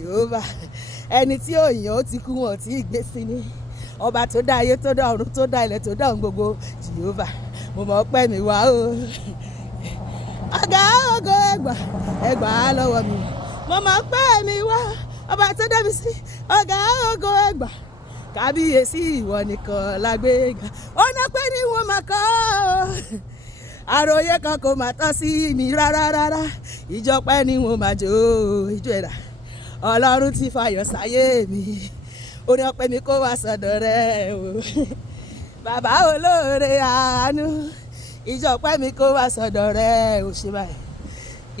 Jèhófà ẹni tí òyìn ó ti kú wọn tí ì gbé sí ni ọba tó dá ayé tó dá ọ̀run tó dá ilẹ̀ tó dá ohun gbogbo Jèhófà mo mọ̀ pé mi wá o ọ̀gá ògo ẹgbà lọ́wọ́ mi mo mọ̀ pé mi wá ọba tó dá mi sí ọ̀gá ògo ẹgbà kábíyèsí ìwọ nìkan lágbèéga ó ná pé ní wọn máa kọ́ àròyé kan kò máa tọ́ sí mi rárá ìjọpẹ́ ni wọn máa jó ìjọ ẹ̀dá ọlọ́run ti fayọ̀ sáyé mi ó ní ọpẹ́ mi kó wá sọ́dọ̀ rẹ̀ o bàbá olóore àánú ìjọpẹ́ mi kó wá sọ́dọ̀ rẹ̀ o ṣe báyìí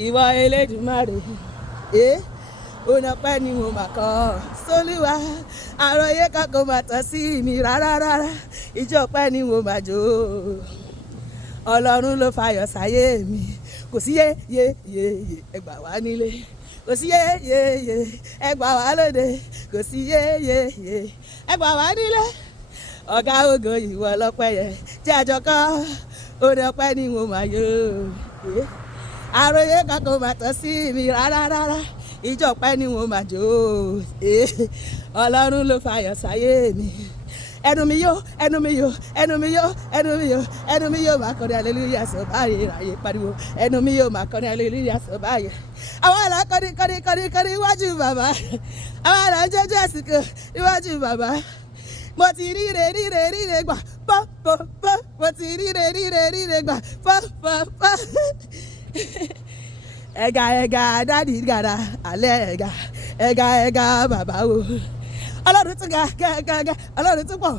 ìwọ Elédùmarè ó ní ọpẹ́ ni mo máa kọ́ sólúwa àròyé kan kò máa tọ́ sí mi rárá ìjọpẹ́ ni mo máa jó ọlọ́run ló fayọ̀ sáyé mi kò sí yé ẹgbà wá nílé kò sí yé ẹgbà wá lóde kò sí yé ẹgbà wá nílé ọ̀gá ògo ìwọ ọlọ́pẹ́ yẹ jẹ́ àjọkọ́ ó ní ọpẹ́ ni mo máa yó àròyé kan kò máa tọ́ sí mi rárá ìjọpẹ́ ni mo máa jó ọlọ́run ló fayọ̀ sáyé mi ẹnu mi yó máa kọrin hallelujah sọ báyìí ráyè pariwo ẹnu mi yó máa kọrin hallelujah sọ báyìí àwọn àlà kọrin iwájú bàbá àwọn àlà jẹjẹ àsìkò iwájú bàbá mo ti ríre gbà pọ́ mo ti ríre gbà pọ́ ẹ̀gà dádì gàdá alẹ́ ẹ̀gà bàbá wo ọlọ́run tún ga ọlọ́run tún pọ̀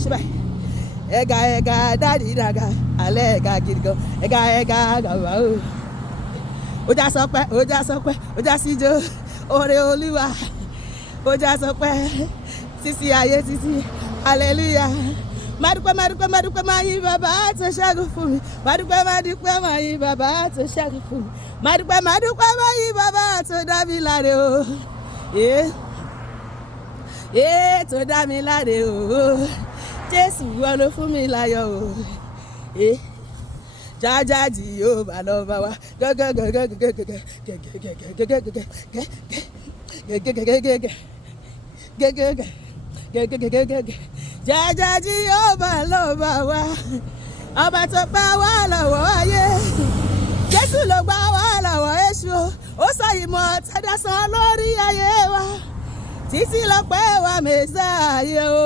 ṣe báyìí ẹ̀gà dádì dàgà alẹ́ ẹ̀gà gidi gan ẹ̀gà gàwá o ó já sọpẹ́ ó já síjó oore olúwa ó já sọpẹ́ sísí ayé títí hallelujah madúpẹ́ máa yìn bàbá tó ṣẹ́gun fún mi madúpẹ́ máa yìn bàbá tó ṣẹ́gun fún mi madúpẹ́ máa yìn bàbá tó dá mi láre o tó dá mi láre o Jésù wọn ló fún mi láyọ̀ o jájájì yóò bá lọ bá wa jájájì yóò bá lọ bá wa ọba tó gbà wá lọ́wọ́ ayé Jésù ló gbà wá lọ́wọ́ èṣù ó sọ ìmọ̀ tẹ́dásán lórí ayé wa títí lọ́pẹ́ wa mẹ́sàáyé o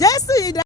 Jésù ìdá.